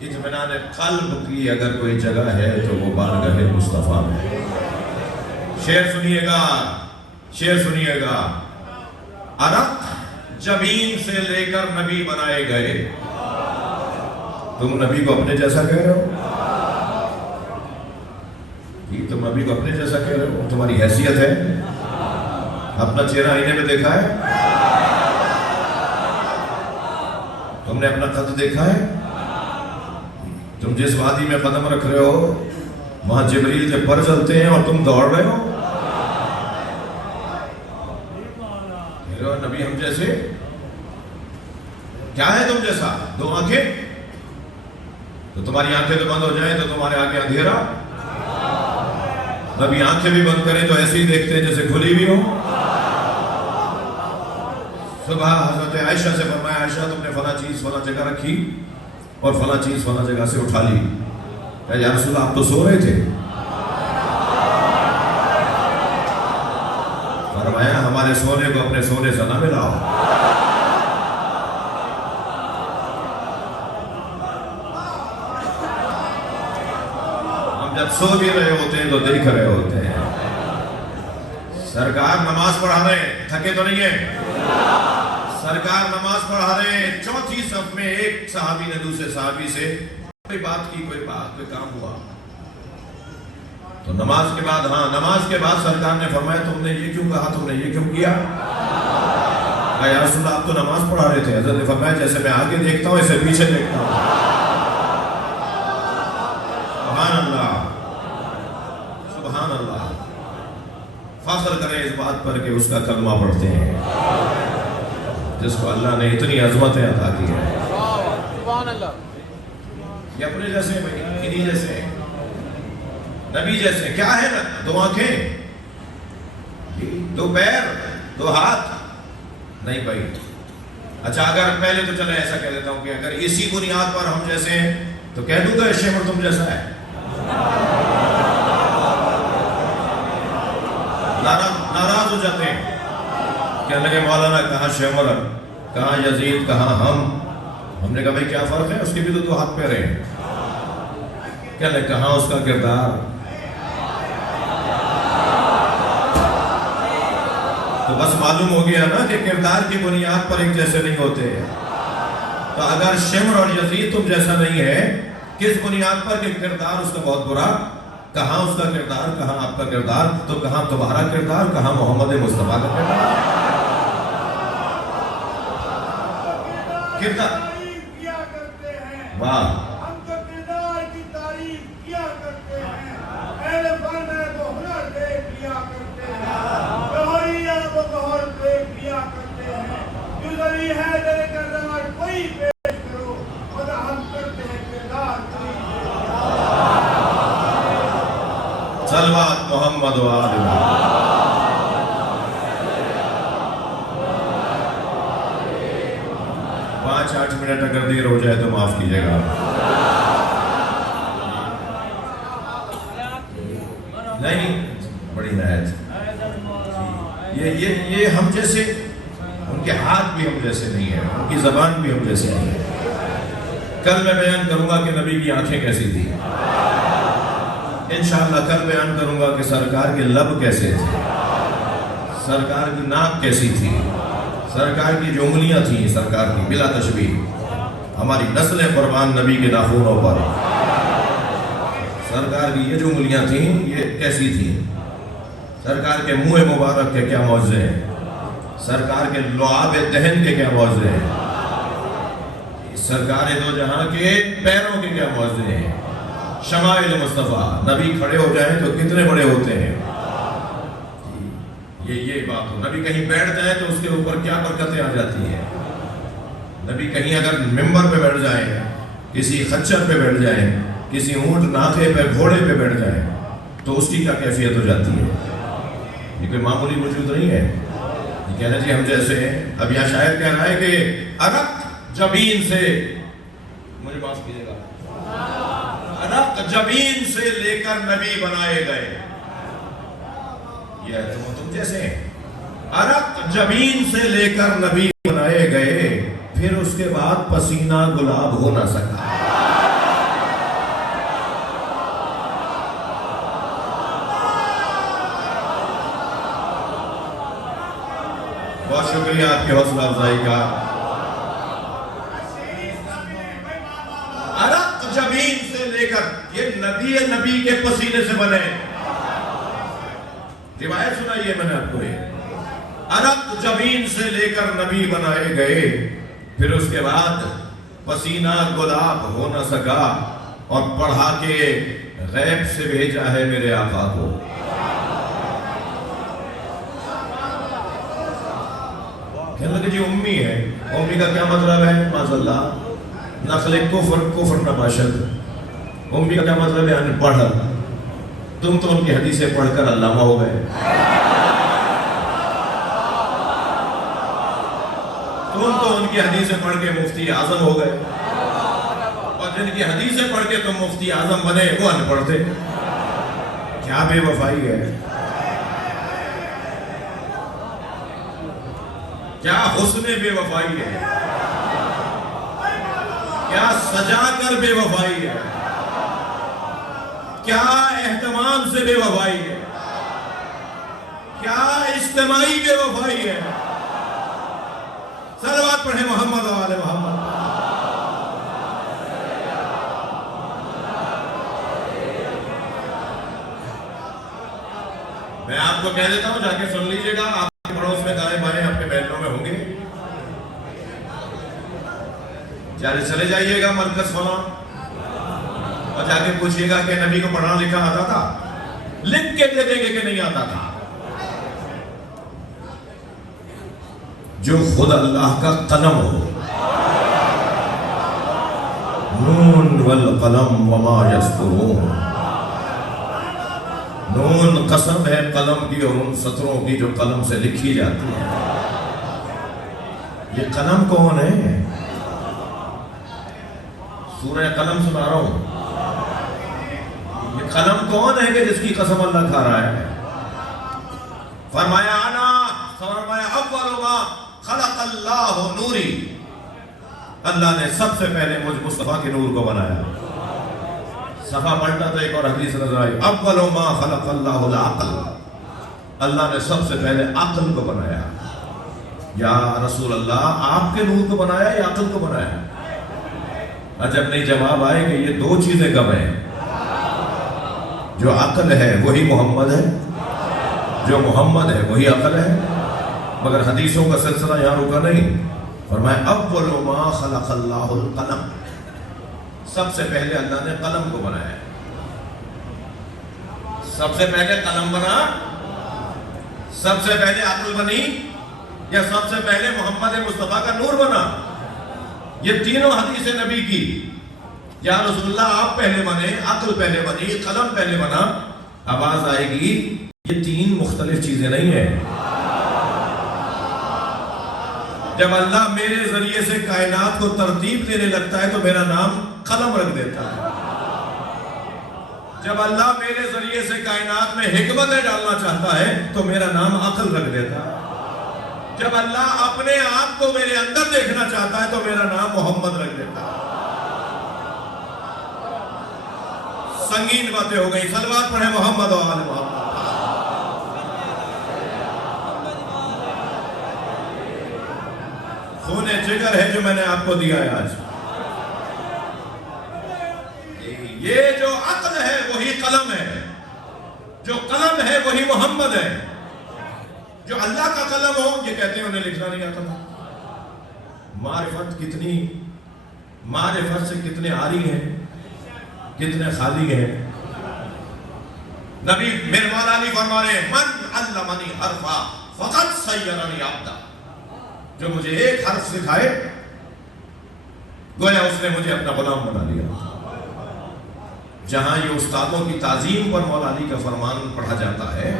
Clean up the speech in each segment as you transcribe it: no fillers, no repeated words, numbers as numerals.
اطمینان قلب کی اگر کوئی جگہ ہے تو وہ بارگاہ مصطفیٰ میں. شعر سنیے گا، شعر سنیے گا. عرق جبین سے لے کر نبی بنائے گئے. تم نبی کو اپنے جیسا کہہ رہے ہو؟ تم نبی کو اپنے جیسا کہہ رہے ہو؟ تمہاری حیثیت ہے؟ اپنا چہرہ آئینے میں دیکھا ہے؟ تم نے اپنا قد دیکھا ہے؟ تم جس وادی میں قدم رکھ رہے ہو وہاں جبریل کے پر چلتے ہیں اور تم دوڑ رہے ہو؟ نبی ہم جیسے کیا ہے تم جیسا؟ دو آنکھیں؟ تو تمہاری آنکھیں تو بند ہو جائیں تو تمہارے آگے اندھیرا. نبی آنکھیں بھی بند کریں تو ایسے ہی دیکھتے ہیں جیسے کھلی بھی ہو. صبح حضرت عائشہ سے فرمایا عائشہ تم نے فلاں چیز فلاں جگہ رکھی اور فلاں چیز فلاں جگہ سے اٹھا لی. کہا یا رسول اللہ آپ تو سو رہے تھے. فرمایا ہمارے سونے کو اپنے سونے سے نہ ملاؤ. ہم جب سو بھی رہے ہوتے ہیں تو دیکھ رہے ہوتے ہیں. سرکار نماز پڑھا رہے ہیں، تھکے تو نہیں ہیں؟ سرکار نماز پڑھا رہے ہیں، چوتھی صف میں ایک صحابی نے دوسرے صحابی سے کوئی بات کی، کوئی کام ہوا تو نماز کے بعد، نماز کے بعد سرکار نے فرمایا تم نے یہ کیوں کہا، تم نے یہ کیوں کیا؟ یا رسول اللہ آپ تو نماز پڑھا رہے تھے. حضرت نے فرمایا جیسے میں آگے دیکھتا ہوں ایسے پیچھے دیکھتا ہوں. سبحان اللہ، سبحان اللہ. فخر کریں اس بات پر کہ اس کا کلمہ پڑھتے ہیں جس کو اللہ نے اتنی عظمتیں عطا کی ہے. سبحان اللہ. یہ اپنے جیسے ہیں بھائی، انہی جیسے ہیں، نبی جیسے. کیا ہے نا؟ دو آنکھیں، دو پیر، دو ہاتھ نہیں بھائی. اچھا اگر پہلے تو چلے ایسا کہہ دیتا ہوں کہ اگر اسی بنیاد پر ہم جیسے ہیں تو کہہ دوں گا شیمر تم جیسا ہے. ناراض ہو جاتے ہیں، کہنے لگے مولانا کہاں شیمر، کہاں یزید، کہاں ہم نے کہا بھائی کیا فرق ہے، اس کے بھی تو دو ہاتھ پیر ہیں. کہنے لگے کہاں اس کا کردار. تو بس معلوم ہو گیا نا کہ کردار کی بنیاد پر ایک جیسے نہیں ہوتے. تو اگر شمر اور یزید تم جیسا نہیں ہے، کس بنیاد پر کہ کردار اس کا بہت برا، کہاں اس کا کردار، کہاں آپ کا کردار، تو کہاں تمہارا کردار، کہاں محمد مصطفیٰ کا کردار. کردار واہ، ہم تو کردار کی تعریف کیا کرتے ہیں. اہل فن ہے وہ ہنر دیکھ لیا کرتے ہیں، گوہری ہے وہ گوہر دیکھ لیا کرتے ہیں. گزری ہے دے کردار کوئی پیش کرو، خدا ہم کرتے ہیں کردار کوئی. صلوات محمد و آل محمد. پانچ 8 منٹ اگر دیر ہو جائے تو معاف کیجئے گا. نہیں بڑی نہایت یہ ہم جیسے، ان کے ہاتھ بھی ہم جیسے نہیں ہیں، ان کی زبان بھی ہم جیسے نہیں ہے. کل میں بیان کروں گا کہ نبی کی آنکھیں کیسی تھی. انشاءاللہ کل بیان کروں گا کہ سرکار کے لب کیسے تھے، سرکار کی ناک کیسی تھی، سرکار کی جو انگلیاں تھیں سرکار کی بلا تشبیہ. ہماری نسلیں قربان نبی کے ناخنوں پر. سرکار کی یہ جو انگلیاں تھیں یہ کیسی تھیں، سرکار کے منہ مبارک کے کیا معجزے ہیں، سرکار کے لعاب دہن کے کیا معجزے ہیں، سرکار دو جہاں کے پیروں کے کیا معجزے ہیں. شمائل مصطفیٰ، نبی کھڑے ہو جائیں تو کتنے بڑے ہوتے ہیں. یہ بات ہو، نبی کہیں بیٹھ جائے تو اس کے اوپر کیا برکتیں آ جاتی ہیں. نبی کہیں اگر ممبر پہ بیٹھ جائیں، کسی خچر پہ بیٹھ جائیں، کسی اونٹ ناقے پہ گھوڑے پہ بیٹھ جائیں تو اس کی کیا کیفیت ہو جاتی ہے. یہ کوئی معمولی وجود نہیں ہے. یہ کہنا جی ہم جیسے ہیں. اب یہاں شاعر کہہ رہا ہے کہ عرق جبین سے، مجھے معاف کیجیے گا، عرق جبین سے لے کر نبی بنائے گئے. یہ تم جیسے ہیں. عرق جبین سے لے کر نبی بنائے گئے، پھر اس کے بعد پسینہ گلاب ہو نہ سکا. بہت شکریہ آپ کی حوصلہ افزائی کا. عرق جبین سے لے کر یہ نبی کے پسینے سے بنے. روایت سنائیے میں نے آپ کو یہ عرق جبین سے لے کر نبی بنائے گئے، پھر اس کے بعد پسینہ گلاب ہو نہ سکا اور پڑھا کے غیب سے بھیجا ہے میرے آقا کو. کہنے لگے جی امی ہے. امی کا کیا مطلب ہے؟ معاذ اللہ نقل کفر نباشد. امی کا کیا مطلب ہے؟ ان پڑھ. تم تو ان کی حدیثیں پڑھ کر علامہ ہو گئے. تم تو ان کی حدیثیں پڑھ کے مفتی اعظم ہو گئے، اور جن کی حدیثیں پڑھ کے تم مفتی اعظم بنے وہ ان پڑھ تھے. کیا بے وفائی ہے، کیا حسن بے وفائی ہے، کیا سجا کر بے وفائی ہے، کیا اہتمام سے بے وفائی ہے، کیا اجتماعی بے وفائی ہے. صلوات پڑھیں محمد و آل محمد. میں آپ کو کہہ دیتا ہوں، جا کے سن لیجئے گا. آپ کے پڑوس میں دائیں بائیں آپ کے محلوں میں ہوں گے، چلے جائیے گا مرکز فلاں اور جا کے پوچھئے گا کہ نبی کو پڑھنا لکھنا آتا تھا؟ لکھ کے دے دیں گے کہ نہیں آتا تھا. جو خود اللہ کا قلم ہو. نون والقلم وما یسطرون. نون قسم ہے قلم کی اور ان سطروں کی جو قلم سے لکھی جاتی ہے. یہ قلم کون ہے؟ سورہ قلم سنا رہا ہوں. یہ قلم کون ہے کہ جس کی قسم اللہ کھا رہا ہے؟ فرمایا اول ما خلق اللہ نوری. اللہ نے سب سے پہلے مجھ مصطفیٰ کے نور کو بنایا. صفحہ پلٹا تو ایک اور حدیث نظر آئی، اول ما خلق اللہ العقل. اللہ نے سب سے پہلے عقل کو بنایا. یا رسول اللہ آپ کے نور کو بنایا یا عقل کو بنایا؟ عجب نہیں جواب آئے کہ یہ دو چیزیں کم ہیں. جو عقل ہے وہی محمد ہے، جو محمد ہے وہی عقل ہے. مگر حدیثوں کا سلسلہ یہاں رکا نہیں. فرمایا اول ما خلق اللہ القلم. سب سے پہلے اللہ نے قلم کو بنایا. سب سے پہلے قلم بنا، سب سے پہلے عقل بنی، یا سب سے پہلے محمد مصطفیٰ کا نور بنا؟ یہ تینوں حدیث نبی کی. یا رسول اللہ آپ پہلے بنے، عقل پہلے بنی، قلم پہلے بنا. آواز آئے گی یہ تین مختلف چیزیں نہیں ہیں. جب اللہ میرے ذریعے سے کائنات کو ترتیب دینے لگتا ہے تو میرا نام قلم رکھ دیتا ہے. جب اللہ میرے ذریعے سے کائنات میں حکمتیں ڈالنا چاہتا ہے تو میرا نام عقل رکھ دیتا ہے. جب اللہ اپنے آپ کو میرے اندر دیکھنا چاہتا ہے تو میرا نام محمد رکھ دیتا ہے. سنگین باتیں ہو گئی. صلوات پڑھیں محمد و آل محمد. خون جگر ہے جو میں نے آپ کو دیا ہے آج. یہ جو عقل ہے وہی قلم ہے، جو قلم ہے وہی محمد ہے. جو اللہ کا قلم ہو یہ کہتے ہیں انہیں لکھنا نہیں آتا تھا. معرفت سے کتنے عاری ہیں، کتنے خالی ہیں. نبی میرے مولا علی فرما رہے ہیں من علمنی حرفا فقط سیرنی عبدا. جو مجھے ایک حرف سکھائے گویا اس نے مجھے اپنا غلام بنا لیا. جہاں یہ استادوں کی تعظیم پر مولا علی کا فرمان پڑھا جاتا ہے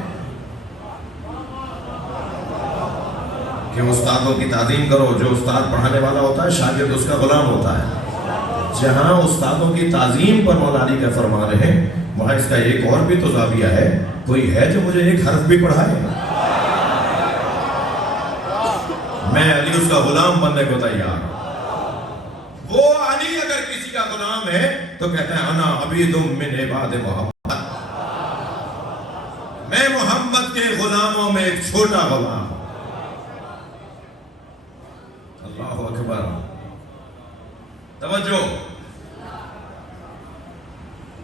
کہ استادوں کی تعظیم کرو، جو استاد پڑھانے والا ہوتا ہے شاگرد اس کا غلام ہوتا ہے. جہاں استادوں کی تعظیم پر مولا علی کا فرمان ہے وہاں اس کا ایک اور بھی تو زاویہ ہے. کوئی ہے جو مجھے ایک حرف بھی پڑھائے؟ میں علی اس کا غلام بننے کو تیار. وہ علی اگر کسی کا غلام ہے تو کہتا ہے انا عبید من عباد محمد. میں محمد کے غلاموں میں ایک چھوٹا غلام. توجہ،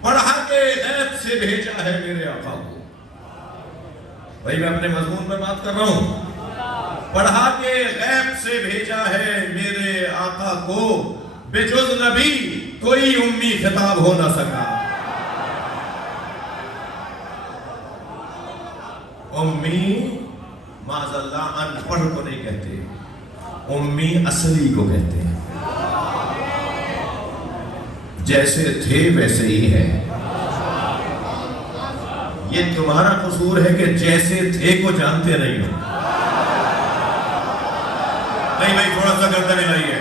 پڑھا کے غیب سے بھیجا ہے میرے آقا کو. بھائی میں اپنے مضمون میں بات کر رہا ہوں. پڑھا کے غیب سے بھیجا ہے میرے آقا کو، بجز نبی کوئی امی خطاب ہو نہ سکا. امی معاذ اللہ ان پڑھ کو نہیں کہتے، امی اصلی کو کہتے ہیں. جیسے تھے ویسے ہی ہے. یہ تمہارا قصور ہے کہ جیسے تھے کو جانتے نہیں ہو. نہیں بھائی تھوڑا سا گردن ہلائیے.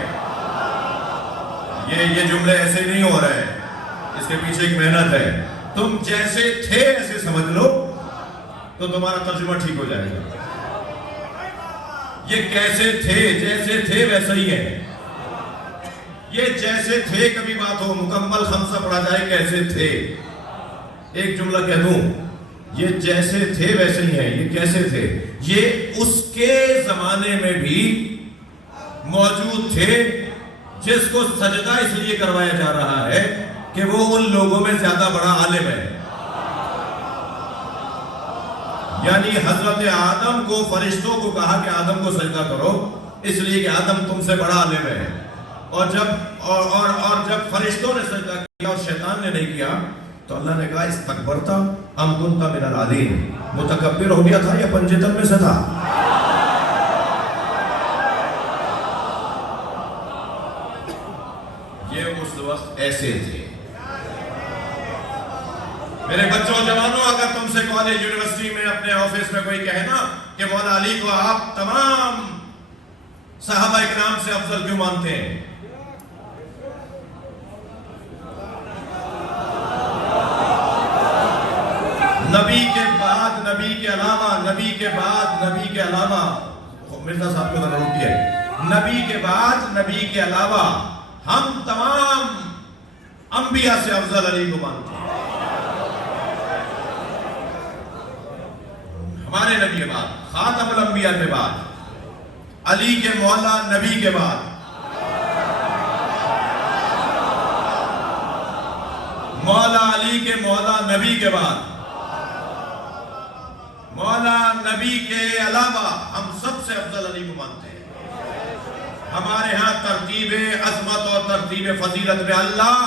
یہ جملے ایسے نہیں ہو رہے ہیں، اس کے پیچھے ایک محنت ہے. تم جیسے تھے ایسے سمجھ لو تو تمہارا ترجمہ ٹھیک ہو جائے گا. یہ کیسے تھے، جیسے تھے ویسے ہی ہے. یہ جیسے تھے کبھی بات ہو، مکمل خمسہ پڑھا جائے کیسے تھے. ایک جملہ کہہ دوں، یہ جیسے تھے ویسے ہی ہیں. یہ کیسے تھے؟ یہ اس کے زمانے میں بھی موجود تھے جس کو سجدہ اس لیے کروایا جا رہا ہے کہ وہ ان لوگوں میں زیادہ بڑا عالم ہے. یعنی حضرت آدم کو فرشتوں کو کہا کہ آدم کو سجدہ کرو، اس لیے کہ آدم تم سے بڑا عالم ہے. اور جب فرشتوں نے سجدہ کیا اور شیطان نے نہیں کیا تو اللہ نے کہا استکبرتا ام کنت من العالین، متکبر ہو گیا تھا یا پنجتن میں سے تھا؟ یہ اس وقت ایسے تھے. میرے بچوں جوانوں، اگر تم سے کالج یونیورسٹی میں اپنے آفس میں کوئی کہے نا کہ مولا علی کو آپ تمام صحابہ اکرام سے افضل کیوں مانتے ہیں؟ نبی کے بعد، نبی کے علاوہ، نبی کے بعد، نبی کے علاوہ، مرزا صاحب کو ذرا روکیے، نبی کے بعد، نبی کے علاوہ ہم تمام انبیاء سے افضل علی کو مانتے ہیں. ہمارے نبی کے بعد، خاتم الانبیاء کے بعد، علی کے مولا نبی کے بعد، مولا علی کے مولا نبی کے بعد، مولا نبی کے علاوہ ہم سب سے افضل علی کو مانتے ہیں. ہمارے ہاں ترتیب عظمت اور ترتیب فضیلت میں اللہ،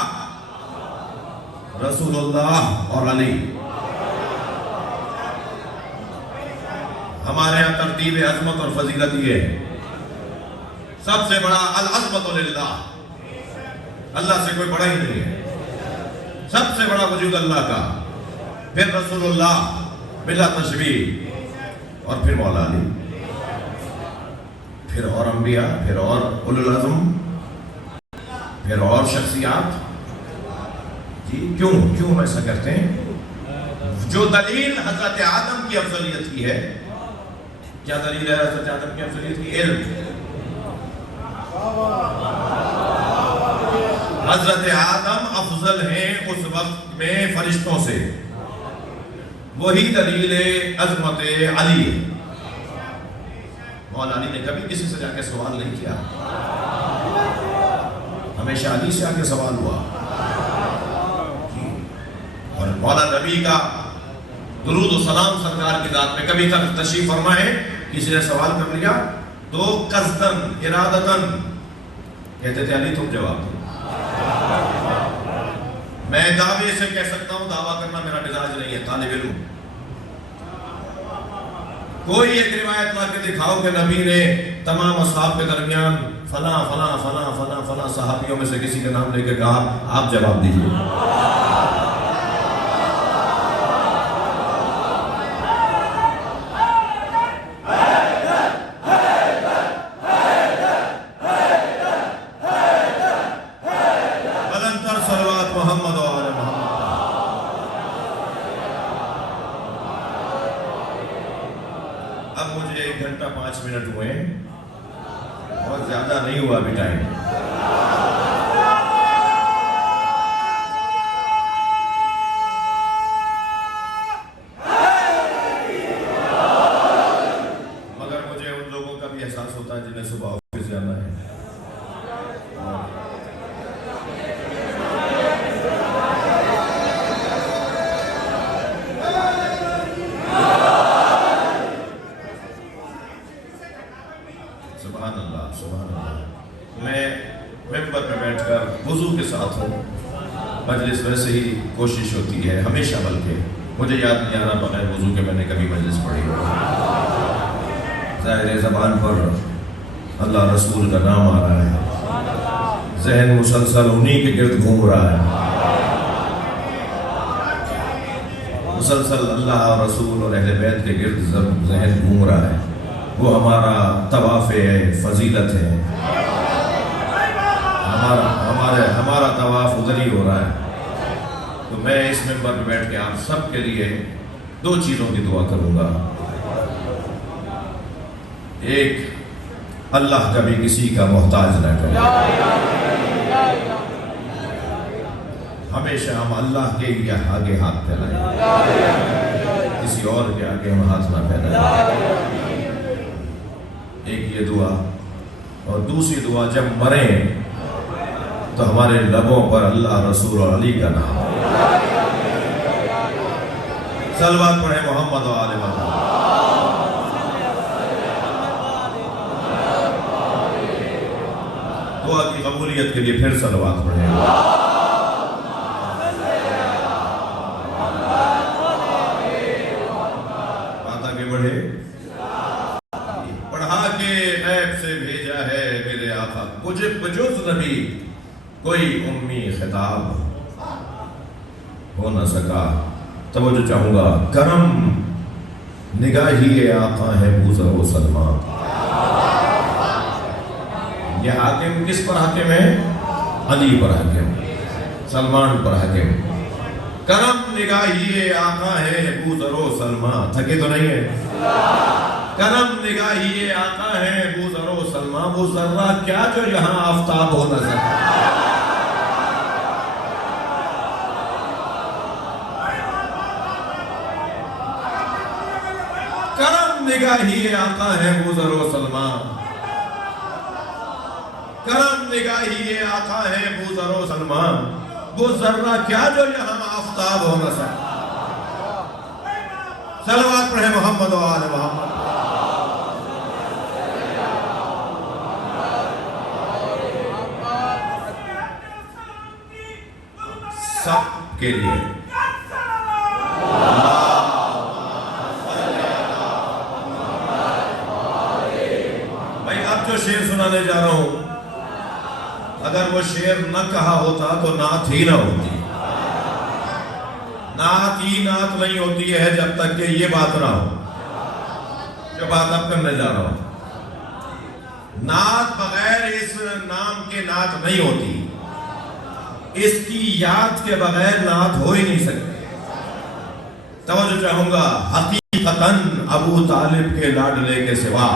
رسول اللہ اور علی. ہمارے ہاں ترتیب عظمت اور فضیلت یہ ہے، سب سے بڑا العظمت للہ، اللہ سے کوئی بڑا ہی نہیں ہے. سب سے بڑا وجود اللہ کا، پھر رسول اللہ بلا تشبیہ، اور پھر مولا علی، پھر اور انبیاء، پھر اور اولو العزم، پھر اور شخصیات. جی کیوں ایسا کرتے ہیں؟ جو دلیل حضرت آدم کی افضلیت کی ہے، کیا دلیل ہے حضرت آدم کی افضلیت کی؟ علم. حضرت آدم افضل ہیں اس وقت میں فرشتوں سے، وہی دلیل عظمت علی. مولا علی نے کبھی کسی سے جا کے سوال نہیں کیا، ہمیشہ علی سے آ کے سوال ہوا. اور مولا نبی کا درود و سلام سرکار کی ذات میں کبھی تک تشریف فرما ہے، کسی نے سوال کر لیا تو قصدن ارادتن کہتے تھے علی تم جواب دو. میں دعوے سے کہہ سکتا ہوں، دعویٰ کرنا میرا مزاج نہیں ہے، طالب علم. کوئی ایک روایت لا کے دکھاؤ کہ نبی نے تمام اصحاب کے درمیان فلاں فلاں فلاں فلاں فلاں صحابیوں میں سے کسی کا نام لے کے کہا آپ جواب دیجیے. اب مجھے 1 گھنٹہ 5 منٹ ہوئے، بہت زیادہ نہیں ہوا ابھی ٹائم. مگر مجھے ان لوگوں کا بھی احساس ہوتا ہے جنہیں صبح آفس جانا ہے. ویسے ہی کوشش ہوتی ہے ہمیشہ، بلکہ مجھے یاد نہیں آ رہا بغیر وضو کے میں نے کبھی مجلس پڑھی ہو۔ ظاہر زبان پر اللہ رسول کا نام آ رہا ہے، ذہن مسلسل انہی کے گرد گھوم رہا ہے، مسلسل اللہ رسول اور اہل بیت کے گرد ذہن گھوم رہا ہے۔ وہ ہمارا طواف فضیلت ہے، ہمارا طواف ادھر ہی ہو رہا ہے۔ تو میں اس منبر پہ بیٹھ کے آپ سب کے لیے دو چیزوں کی دعا کروں گا۔ ایک، اللہ کبھی کسی کا محتاج نہ کرے، ہمیشہ ہم اللہ کے آگے ہاتھ پھیلائیں، کسی اور کے آگے ہم ہاتھ نہ پھیلائیں۔ ایک یہ دعا، اور دوسری دعا جب مریں تو ہمارے لبوں پر اللہ رسول اور علی کا نام، صلوات پڑھیں محمد و آل محمد۔ دعا کی قبولیت کے لیے پھر صلوات پڑھیں۔ بات آگے بڑھے۔ پڑھا کے غیب سے بھیجا ہے میرے آقا، مجھے بجز نبی کوئی امی خطاب ہو نہ سکا۔ توجہ چاہوں گا، کرم نگاہی آقا ہے بوذر و سلمہ۔ یہ حاکم کس پر حاکم ہے؟ علی پر حاکم، سلمان پر حاکم۔ کرم نگاہی آقا ہے بوذر و سلمہ، تھکے تو نہیں ہے؟ کرم نگاہی آقا ہے بوذر و سلمہ، وہ ذرہ کیا جو یہاں آفتاب ہو نہ سکا۔ کرم نگاہی آقا ہے بوذر و سلمہ، کرم نگاہی آقا ہے بوذر و سلمہ، وہ ذرہ کیا جو یہاں آفتاب ہو نہ سکا۔ صلوات پڑھیں محمد و آل محمد۔ سب کے لیے بھائی اب جو شعر سنانے جا رہا ہوں، اگر وہ شعر نہ کہا ہوتا تو نعت ہی نہ ہوتی۔ نعت ہی نعت نہیں ہوتی ہے جب تک کہ یہ بات نہ ہو جو بات اب کرنے جا رہا ہوں۔ نعت بغیر اس نام کے نعت نہیں ہوتی، اس کی یاد کے بغیر نعت ہو ہی نہیں سکتی۔ توجہ چاہوں گا، حقیقتاً ابو طالب کے لاڈلے کے سوا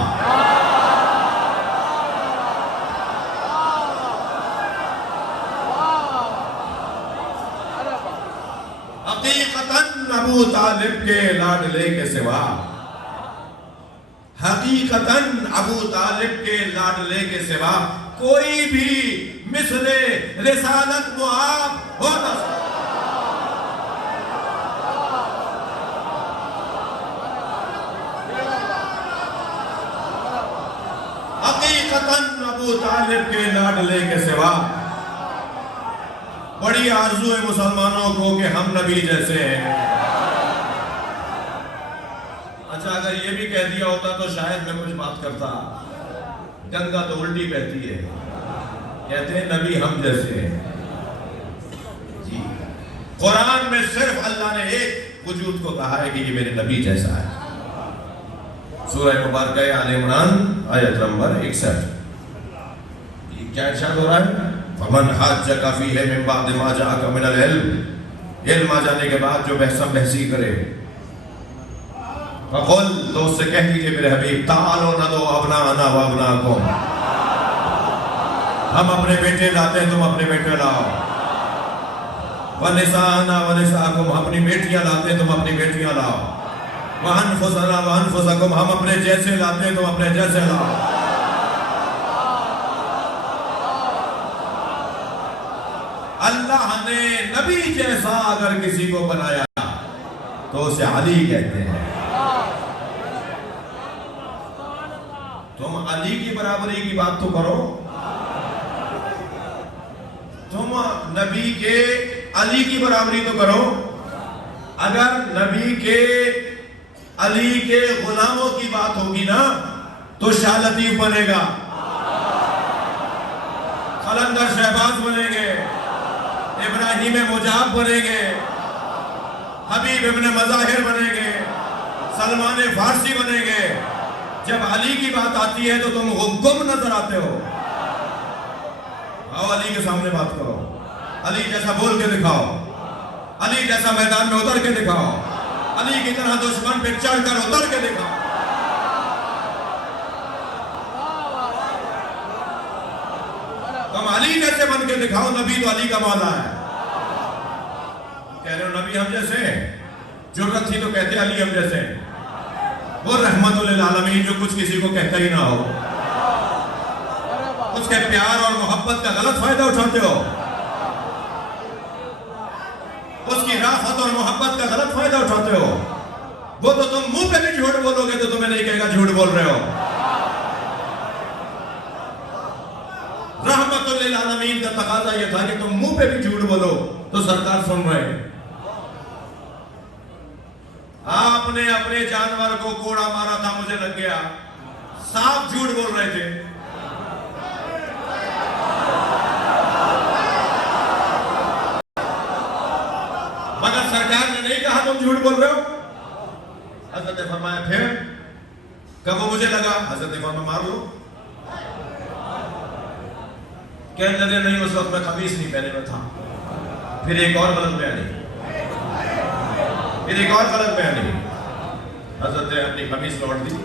حقیقتاً ابو طالب کے لاڈلے کے سوا، حقیقتاً ابو طالب کے لاڈلے کے سوا کوئی بھی مثل رسالت معاب ہو نہ سکتا۔ حقیقتاً ابو طالب کے لاڈلے کے سوا بڑی آرزو ہے مسلمانوں کو کہ ہم نبی جیسے ہیں۔ اچھا اگر یہ بھی کہہ دیا ہوتا تو شاید میں کچھ بات کرتا، گنگا تو الٹی بہتی ہے، کہتے ہیں نبی ہم جیسے ہیں۔ جی قرآن میں صرف اللہ نے ایک وجود کو کہا ہے کہ یہ میرے نبی جیسا ہے۔ سورہ مبارکہ آل عمران آیت نمبر 61، کیا ارشاد ہو رہا ہے؟ فَمَنْ حَاجَّكَ فِيهِ مِنْ بَعْدِ مَا جَاءَكَ مِنَ الْعِلْمِ، علم آ جانے کے بعد جو بحثی کرے، فَقُلْ، تو اس سے کہہ دیجئے میرے حبیب، تَعَالُوا نَدْعُوا أَبْنَاءَنَا وَأَبْنَاءَكُمْ، ہم اپنے بیٹے لاتے ہیں تم اپنے بیٹے لاؤ، وَنِسَاءَنَا وَنِسَاءَكُمْ، اپنی بیٹیاں لاتے ہیں تم اپنی بیٹیاں لاؤ، وَأَنفُسَنَا وَأَنفُسَكُمْ، ہم اپنے جیسے لاتے ہیں تم اپنے جیسے لاؤ۔ اللہ نے نبی جیسا اگر کسی کو بنایا تو اسے علی کہتے ہیں۔ تم علی کی برابری کی بات تو کرو، تم نبی کے علی کی برابری تو کرو. اگر نبی کے علی کے غلاموں کی بات ہوگی نا تو شاہ لطیف بنے گا, قلندر شہباز بنیں گے, ابراہیم مجاب بنیں گے, حبیب ابن مظاہر بنیں گے, سلمان فارسی بنیں گے. جب علی کی بات آتی ہے تو تم گم نظر آتے ہو. آؤ علی کے سامنے بات کرو, علی جیسا بول کے دکھاؤ, علی جیسا میدان میں اتر کے دکھاؤ, علی کی طرح دشمن پہ چڑھ کر اتر کے دکھاؤ. تم علی جیسے بن کے دکھاؤ. نبی تو علی کا مولا ہے. کہہ رہے ہو نبی ہم جیسے ہیں, جرت تھی تو کہتے علی ہم جیسے ہیں. وہ رحمت للعالمین جو کچھ کسی کو کہتا ہی نہ ہو, اس کے پیار اور محبت کا غلط فائدہ اٹھاتے ہو, اس کی رافت اور محبت کا غلط فائدہ اٹھاتے ہو. وہ تو تم منہ پہ بھی جھوٹ بولو گے تو تمہیں نہیں کہے گا جھوٹ بول رہے ہو. رحمت للعالمین کا تقاضا یہ تھا کہ تم منہ پہ بھی جھوٹ بولو تو سرکار سن رہے ہیں. آپ نے اپنے جانور کو کوڑا مارا تھا, مجھے لگ گیا, صاف جھوٹ بول رہے تھے. مگر سرکار نے نہیں کہا تم جھوٹ بول رہے ہو. حضرت نے فرمایا پھر کب وہ مجھے لگا, حضرت نے فرمایا مار لو. کہنے لگے نہیں اس وقت میں قمیص نہیں پہنے میں تھا. پھر ایک اور غلط بیانی, پھر ایک اور غلط بیانی. حضرت نے اپنی قمیص لوٹ دی.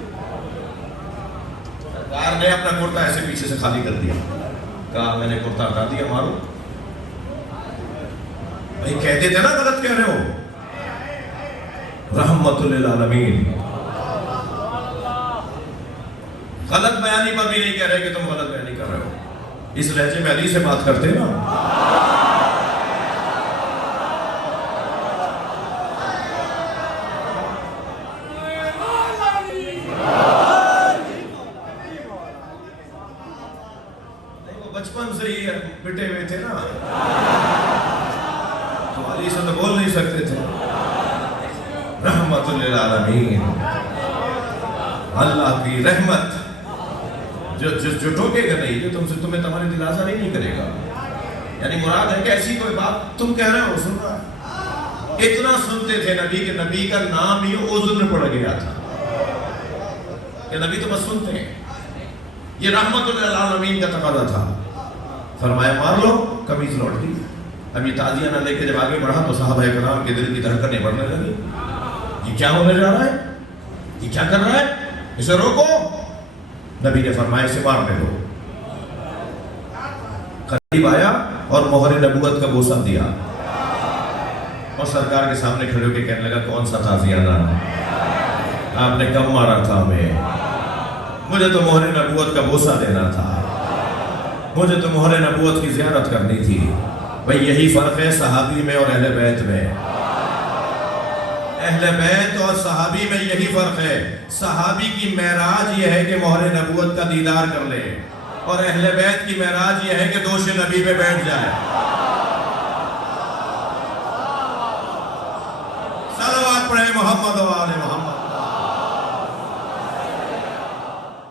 سرکار نے اپنا کرتا ایسے پیچھے سے خالی کر دیا, کہا میں نے کرتا ہٹا دیا, مارو. بھائی کہتے تھے نا غلط کہہ رہے ہو. رحمت للعالمین. غلط بیانی پر بھی نہیں کہہ رہے کہ تم غلط بیانی کر رہے ہو. اس لہجے میں علی سے بات کرتے نا. بچپن سے ہی بٹے ہوئے تھے نا, تو علی سے تو بول نہیں سکتے تھے. رحمت للعالمین, اللہ کی رحمت جو ٹوکے گا نہیں, جو تمہیں تمہاری دل آزاری نہیں کرے گا. یعنی مراد ہے کہ ایسی کوئی بات تم کہہ رہے ہو سن رہا ہے. اتنا سنتے تھے نبی کہ نبی کا نام ہی عذر پڑ گیا تھا کہ نبی تو بس سنتے ہیں. یہ رحمت للعالمین کا تقاضا تھا. فرمایا مار لو, قمیض لوٹ دی. اب یہ تعزیہ نہ لے کے جب آگے بڑھا تو صحابہ کرام کے دل کی دھڑکنیں بڑھنے لگی. یہ کیا ہونے جا رہا ہے, یہ کیا کر رہا ہے, اسے روکو. نبی نے فرمایا اسے مارنے دو. قریب آیا اور مہر نبوت کا بوسہ دیا اور سرکار کے سامنے کھڑے ہو کے کہنے لگا کون سا تازیانہ, آپ نے کب مارا تھا ہمیں, مجھے تو مہر نبوت کا بوسہ دینا تھا, مجھے تو مہر نبوت کی زیارت کرنی تھی. بھئی یہی فرق ہے صحابی میں اور اہل بیت میں. اہل بیت اور صحابی میں یہی فرق ہے. صحابی کی معراج یہ ہے کہ مہر نبوت کا دیدار کر لے, اور اہل بیت کی معراج یہ ہے کہ دوش نبی پہ بیٹھ جائے. صلوات پڑھیں محمد و آل